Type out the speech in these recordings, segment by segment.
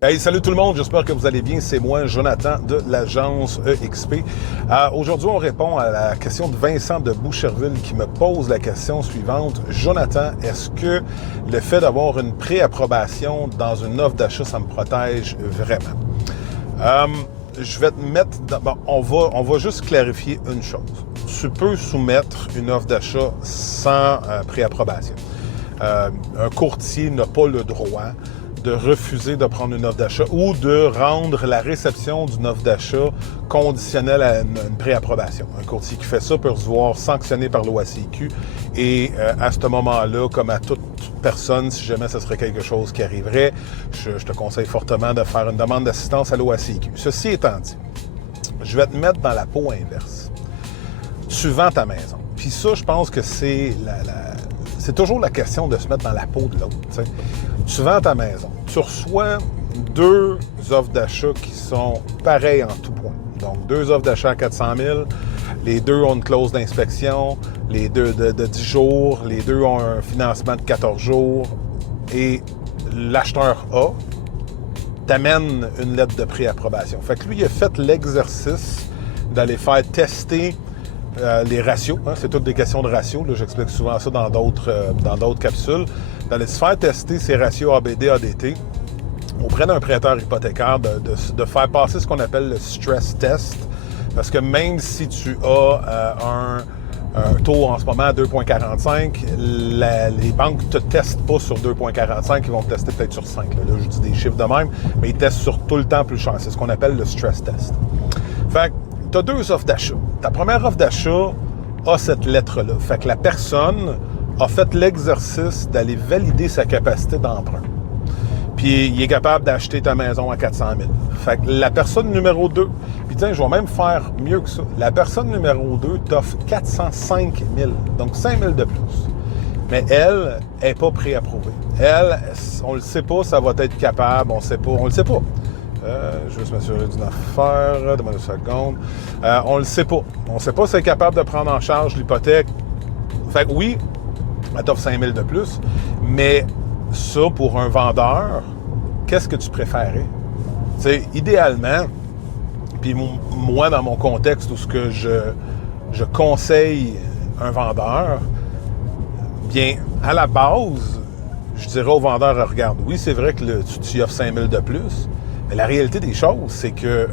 Hey, salut tout le monde, j'espère que vous allez bien. C'est moi, Jonathan de l'agence EXP. Aujourd'hui, on répond à la question de Vincent de Boucherville qui me pose la question suivante. Jonathan, est-ce que le fait d'avoir une préapprobation dans une offre d'achat, ça me protège vraiment? Je vais te mettre... Bon, on va juste clarifier une chose. Tu peux soumettre une offre d'achat sans préapprobation. Un courtier n'a pas le droit de refuser de prendre une offre d'achat ou de rendre la réception d'une offre d'achat conditionnelle à une préapprobation. Un courtier qui fait ça peut se voir sanctionné par l'OACQ et à ce moment-là, comme à toute personne, si jamais ce serait quelque chose qui arriverait, je te conseille fortement de faire une demande d'assistance à l'OACQ. Ceci étant dit, je vais te mettre dans la peau inverse. Tu vends ta maison. Puis ça, je pense que c'est c'est toujours la question de se mettre dans la peau de l'autre. T'sais. Tu vends ta maison. Tu reçois deux offres d'achat qui sont pareilles en tout point. Donc, deux offres d'achat à 400 000. Les deux ont une clause d'inspection. Les deux de 10 jours. Les deux ont un financement de 14 jours. Et l'acheteur A t'amène une lettre de préapprobation. Fait que lui, il a fait l'exercice d'aller faire tester les ratios, hein, c'est toutes des questions de ratios. Là, j'explique souvent ça dans d'autres capsules. D'aller se faire tester ces ratios ABD, ADT auprès d'un prêteur hypothécaire, de faire passer ce qu'on appelle le stress test. Parce que même si tu as un taux en ce moment à 2,45, les banques ne te testent pas sur 2,45, ils vont te tester peut-être sur 5. Là, je dis des chiffres de même, mais ils testent sur tout le temps plus cher. C'est ce qu'on appelle le stress test. Fait que tu as deux offres d'achat. Ta première offre d'achat a cette lettre-là. Fait que la personne a fait l'exercice d'aller valider sa capacité d'emprunt. Puis il est capable d'acheter ta maison à 400 000. Fait que la personne numéro 2, puis tiens, je vais même faire mieux que ça. La personne numéro 2 t'offre 405 000, donc 5 000 de plus. Mais elle n'est pas préapprouvée. Elle, on ne le sait pas, ça va être capable, on ne le sait pas. Je vais juste m'assurer d'une affaire. Demande une seconde. On ne le sait pas. On ne sait pas si elle est capable de prendre en charge l'hypothèque. Fait que oui, elle t'offre 5 000 de plus, mais ça, pour un vendeur, qu'est-ce que tu préférais? Tu sais, idéalement, puis moi, dans mon contexte où ce que je conseille un vendeur, bien, à la base, je dirais au vendeur, regarde, oui, c'est vrai que tu offres 5 000 de plus, mais la réalité des choses, c'est que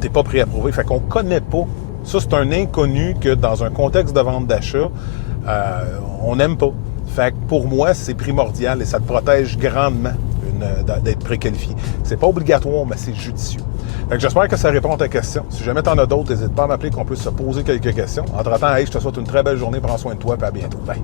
tu n'es pas préapprouvé. Fait qu'on ne connaît pas. Ça, c'est un inconnu que dans un contexte de vente d'achat, on n'aime pas. Fait que pour moi, c'est primordial et ça te protège grandement d'être préqualifié. C'est pas obligatoire, mais c'est judicieux. Fait que j'espère que ça répond à ta question. Si jamais tu en as d'autres, n'hésite pas à m'appeler qu'on puisse se poser quelques questions. Entre-temps, hey, je te souhaite une très belle journée. Prends soin de toi et à bientôt. Bye.